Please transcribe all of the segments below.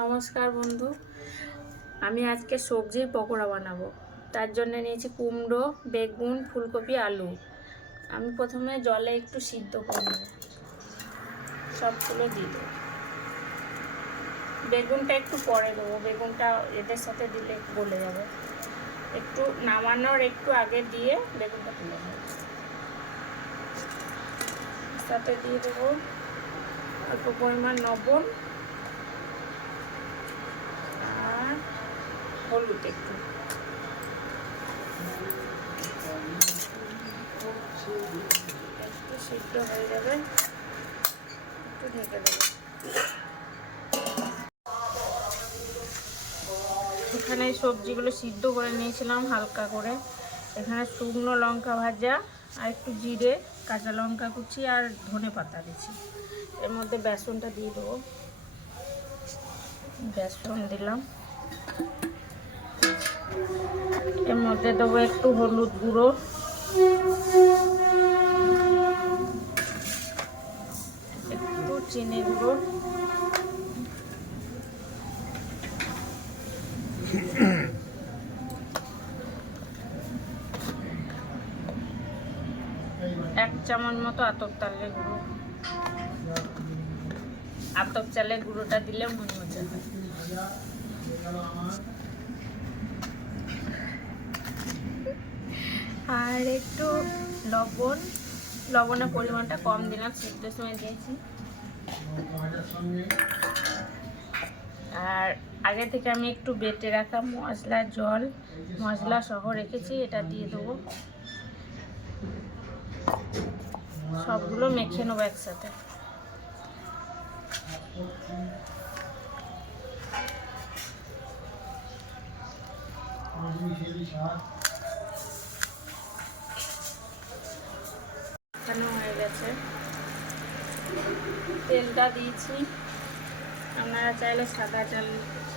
নমস্কার বন্ধু। আমি আজকে সবজির পকোড়া বানাবো। তার জন্য নিয়েছি কুমড়ো, বেগুন, ফুলকপি, আলু। আমি প্রথমে জলে একটু সিদ্ধ করে নেব। সবগুলো দিয়ে দেবো। বেগুনটা একটু পরে দেবো। বেগুনটা এদের সাথে দিলে গলে যাবে। একটু নামানোর একটু আগে দিয়ে বেগুনটা তুলে নেব। সাথে দিয়ে দেবো অল্প পরিমাণ লবণ আর একটু সিদ্ধ হয়ে যাবে। একটু ঢেকে এখানে সবজিগুলো সিদ্ধ করে নিয়েছিলাম হালকা করে। এখানে শুকনো লঙ্কা ভাজা আর একটু জিরে, কাঁচা লঙ্কা কুচি আর ধনে পাতা দিচ্ছি এর মধ্যে বেসনটা দিয়ে দেবো। বেসন দিলাম। এর মধ্যে দেবো একটু হলুদ গুঁড়ো। একটু চিনি গুঁড়ো। এক চামচ মতো আতপ চালের গুঁড়ো। আতপ চালের গুঁড়োটা দিলে মন মজা হয় আর একটু লবণ, লবণের পরিমাণটা কম দিলাম সিদ্ধর সময় দিয়েছি। আর আগে থেকে আমি একটু বেটে রাখা মশলা, জল, মশলা সহ রেখেছি, এটা দিয়ে দেবো। সবগুলো মেখে নেব একসাথে। এখানেও হয়ে গেছে তেলটা দিয়েছি। আপনারা চাইলে সাদা তেল,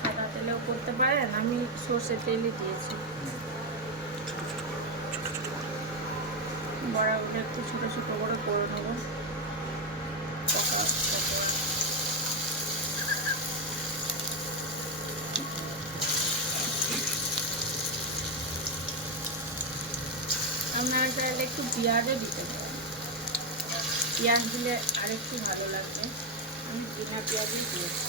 সাদা তেলেও করতে পারেন। আমি সর্ষে তেলই দিয়েছি। বড়াগুলো একটু ছোটো ছোটো করে করে নেব। আপনারা চাইলে একটু পেঁয়াজও দিতে পারেন। পেঁয়াজ দিলে আরেকটু ভালো লাগবে। আমি বিনা পেঁয়াজই দিয়েছি।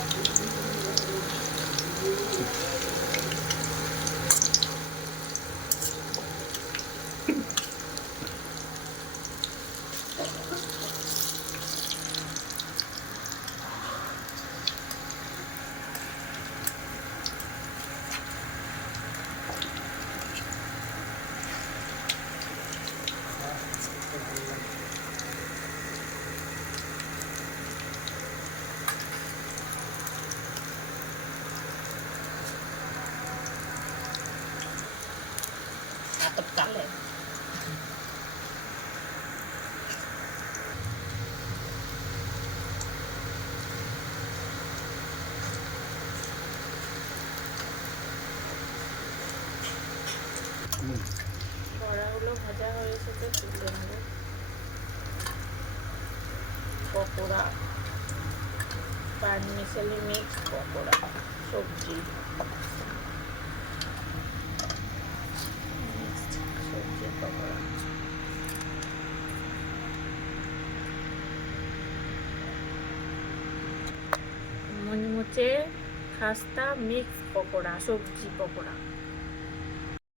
চালে বড়াগুলো ভাজা হয়ে এসেছে তুলে নেব পকোড়া পান মিশালি মিক্স পকোড়া সবজি মচমচে খাস্তা মিক্স পকোড়া সবজি পকোড়া।